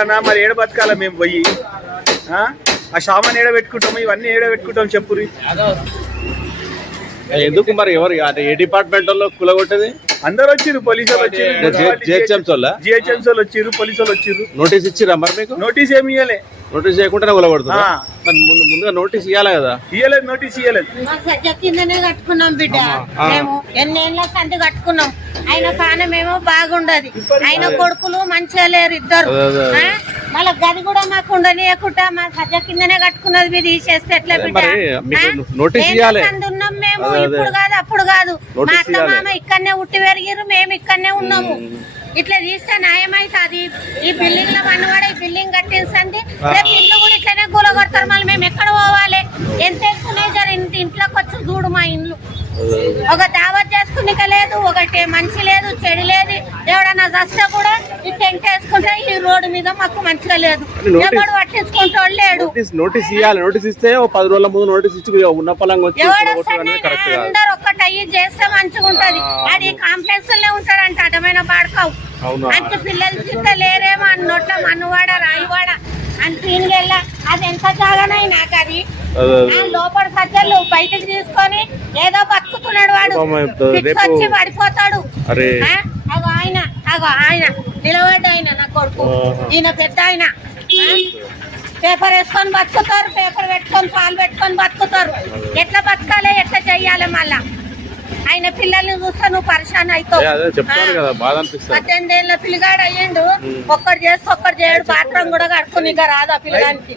అన్న మరి ఏడ బతకాల మేము పోయి ఆ సామాన్ ఏడ పెట్టుకుంటాము ఇవన్నీ ఏడ పెట్టుకుంటాం చెప్పురి ఎందుకు మరి ఎవరు ఏ డిపార్ట్మెంట్ వాళ్ళు కులగొట్టేది అందరు వచ్చిర్రు పోలీసు వాళ్ళు వచ్చిర్రు జిహెచ్ఎంసీ వాళ్ళు వచ్చిర్రు పోలీసు వాళ్ళు వచ్చిర్రు నోటీస్ ఇచ్చిరా మరి మీకు నోటీస్ ఏమి ఇవ్వలే నోటీస్ చేయకుండానే కులగొడుతున్నా ముందుగా నోటీస్ ఇవ్వాలి కదా ఇవ్వలేదు నోటీస్ ఇవ్వలేదు కిందనే కట్టుకున్నాం బిడ్డ మేము ఎన్నేళ్ళ సంది కట్టుకున్నాం ఆయన పానమేమో బాగుండదు ఆయన కొడుకులు మంచిగా లేరు ఇద్దరు మళ్ళీ గది కూడా మాకు ఉండనియకుండా మా సజ్జ కిందనే కట్టుకున్నది మీరు తీసేస్తే ఎట్లా బిడ్డ ఉన్నాం మేము ఇప్పుడు కాదు అప్పుడు కాదు మా అత్త మామ ఇక్కడనే ఉట్టి పెరిగిరు మేము ఇక్కడనే ఉన్నాము ఇట్లా తీస్తే న్యాయం అవుతుంది ఈ బిల్డింగ్ లో మనవాడ ఈ బిల్డింగ్ కట్టించండి రేపు ఇల్లు కూడా ఇట్లనే కూలగొడతారు మళ్ళీ మేము ఎక్కడ పోవాలి ఎంత ఎక్కున్నాయి జర ఇంట్లోకి వచ్చి చూడు మా ఇల్లు ఒక దావత్ చేసుకునిక లేదు ఒకటి మంచి లేదు చెడు లేదు ఎవడన్నా దస్తే కూడా ఈ టెంట్ వేసుకుంటే ఈ రోడ్డు మీద మాకు మంచిగా లేదు ఎవడు పట్టించుకుంటూ లేడు నోటీస్ ఇవ్వాలి నోటీస్ ఇస్తే 10 రోజుల ముందు నోటీస్ ఇచ్చి ఉన్న పలంగా అందరు ఒక్కటి అయ్యి చేస్తే మంచిగా ఉంటది అది కాంప్లెక్స్ లో ఉంటాడంట అడ్డమైన పాడుకోవు అంత పిల్లలు చిత్త లేరేమో అన్నోట్ల మన్నువాడ రాయివాడ అని తీనికెళ్ళ అది ఎంత జాగానై నాకు అది లోపల సజ్జలు బయటకు తీసుకొని ఏదో బతుకుతున్నాడు వాడు వచ్చి పడిపోతాడు ఆయన నిలబడ్డ ఆయన నా కొడుకు ఈయన పెద్ద ఆయన పేపర్ వేసుకొని బతుకుతారు పేపర్ పెట్టుకొని పాలు పెట్టుకొని బతుకుతారు ఎట్లా బతకాలి ఎట్లా చెయ్యాలి మళ్ళా ఆయన పిల్లల్ని చూస్తే నువ్వు పరిశాన్ అవుతావు 18 ఏళ్ళ పిల్లగాడు అయ్యిండు ఒక్కడు చేస్తే ఒక్కడు చేయడు బాత్రూమ్ కూడా కడుక్కుని ఇక రాదు ఆ పిల్లగానికి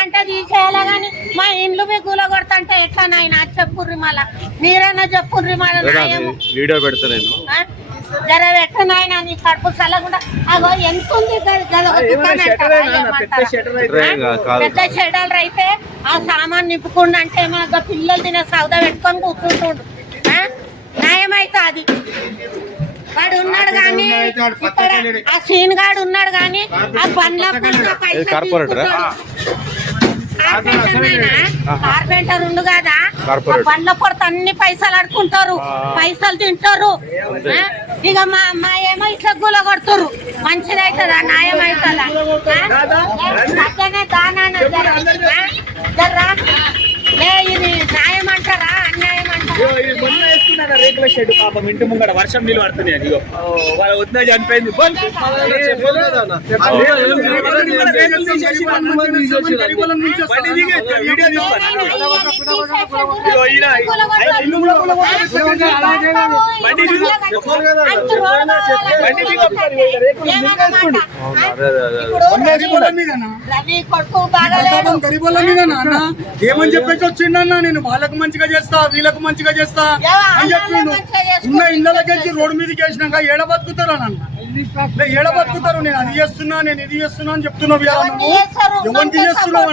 అంటే తీసేయాలా గాని మా ఇండ్లు మీ గుల కొడతా ఎట్లా నాయన చెప్పుర్రి మళ్ళా మీరైనా చెప్పుర్రి మళ్ళా వీడియో పెడతా నేను జర పెట్టనాయన నీ కడుపు చల్లకుండా అగో ఎంత ఉంది పెద్ద షెడల్ అయితే ఆ సామాన్ నింపుకుండా అంటే మన పిల్లలు తినే సౌదా పెట్టుకొని కూర్చుంటుండు న్యాయమైతే అది వాడు ఉన్నాడు కానీ ఆ సీన్ గాడు ఉన్నాడు కానీ ఆ బండ్ల కార్పెంటర్ ఉండు కదా బండ్ల పొడత అన్ని పైసలు అడుకుంటారు పైసలు తింటారు ఇక మా అమ్మాయి ఏమో ఇట్లా గుల కొడుతారు మంచిది అవుతుందా న్యాయం అవుతుందా దానా ఇది న్యాయం అంటారా అన్యాయం అంటారా రేకుల షెడ్ పాపం ఇంటి ముంగడ వర్షం నీళ్ళు పడుతున్నాయి అదిగో వాళ్ళ వద్ద చనిపోయింది ఏమని చెప్పేసి వచ్చిండన్నా నేను వాళ్ళకు మంచిగా చేస్తా వీళ్ళకు మంచిగా చేస్తా అని చెప్పిండు ఉన్న ఇళ్ళకి రోడ్డు మీదకి వేసినాక ఏడ బతుకుతారు అన్న ఏడ బతుకుతారు నేను అది చేస్తున్నా నేను ఇది చేస్తున్నా అని చెప్తున్నావు ఎవరికి చేస్తున్నావు